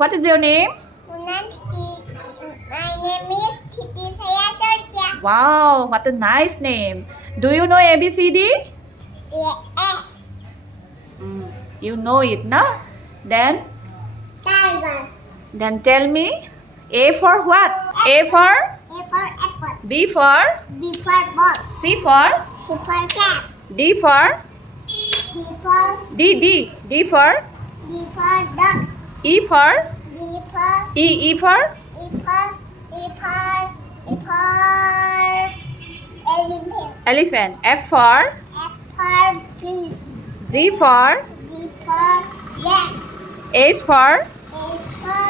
What is your name? My name is Titi Sayasarkia. Wow, what a nice name. Do you know ABCD? Yes. You know it, no? Then Tiger. Then tell me. A for what? A for? A for apple. B for? B for ball. C for? C for cat. D for? D for D for? D for dog. E for? D for E for? E for elephant. Elephant. F for? F for bees. G for? G for yes. H for? A for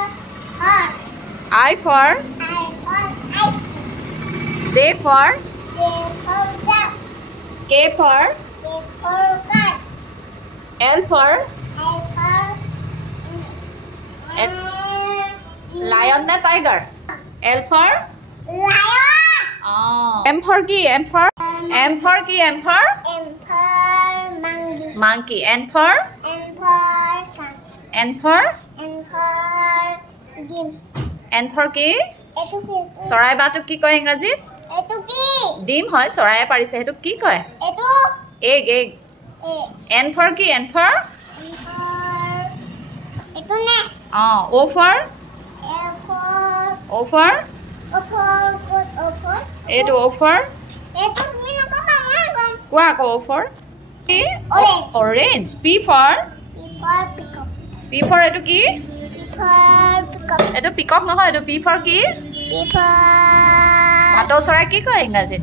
horse. I for? I for ice cream. J for? J for duck. K for? K for cat. L for? L for Lion na tiger? L for? lion. Oh. M for key? M for? M for key? M for? M for monkey. Monkey. N for? N for sun. N for? N for dim. N for key? এটো কি? চৰাই বাটো কি কয় ইংৰাজীত? এটো কি? ডিম হয় চৰায়ে পাৰিছে হেতু কি কয়? এটো এগ। এ N for কি? N for? এটো নেক্সট O for? এ for O for? O for good O for এইটো O for? এটো তুমি নকবা মই কম কোৱা আকৌ O for? Orange. Orange. P for? P for peacock P for এইটো কি? পি ফৰ পিকক এইটো পিকক নহয় এইটো P for কি? পি ফৰ ভাটৌ চৰাই কি কয় ইংৰাজীত?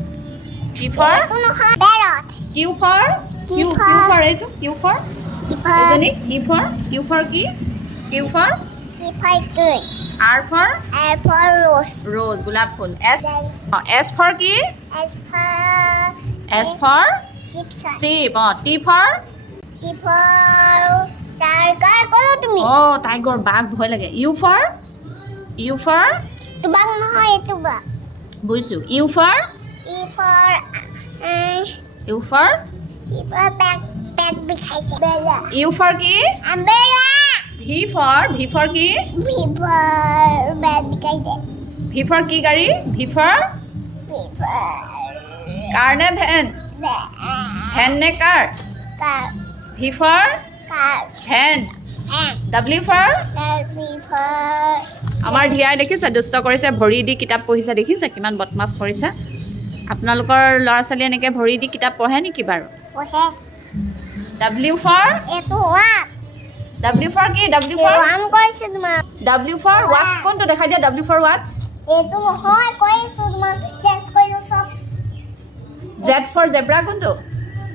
P for? এটো নহয় বেৰত Q for? Q Q for? for এইটো Q for? পি ফৰ এজনী Q for? Q for কি? Q for? P for green R for? R for rose Rose গোলাপ ফুল S for কি? S for S for? Chips Sheep. T for? T for tiger কলো তুমি টাইগৰ বাঘ ভয় লাগে U for? U for? তুবাক নহয় এটো বা বুজিছো U for? ই ফৰ U for? ই ফৰ পেট বিখাইছে বেলা U for কি? আমবেলা V for? V for কি? ভি ফৰ পেট বিখাইছে V for কি গাড়ী? V for? V for car নে ভেন? ভেন নে car? Car V for? Car van এন W for? তাৰ ভি ফৰ আমাৰ ধিয়াই দেখিছে দুষ্ট কৰিছে ভৰি দি কিতাপ পঢ়িছে দেখিছে কিমান বদমাছ কৰিছে আপোনালোকৰ ল'ৰা ছোৱালী এনেকৈ ভৰি দি কিতাপ পঢ়ে নেকি বাৰু পঢ়ে W for? এটো ওৱান W for কি? W for? ওৱান কৈছো তোমাক W for watch কোনটো দেখাই দিয়া W for watch এটো নহয় কৈছো তোমাক চেঞ্জ কৰিলো সব Z for zebra কোনটো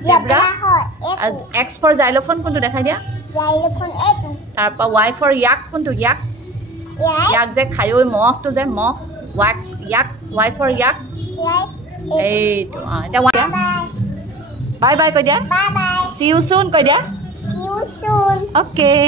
জেব্ৰা হয় এটো X for xylophone কোনটো দেখাই দিয়া জাইলোফোন এটো তাৰপৰা Y for yak কোনটো yak ইয়াই yak যে খায়ো মহটো যে মহ yak Y for yak ইয়াই এইটো এতিয়া বাই বাই কৈ দিয়া bye bye see you soon কৈ দিয়া see you soon okay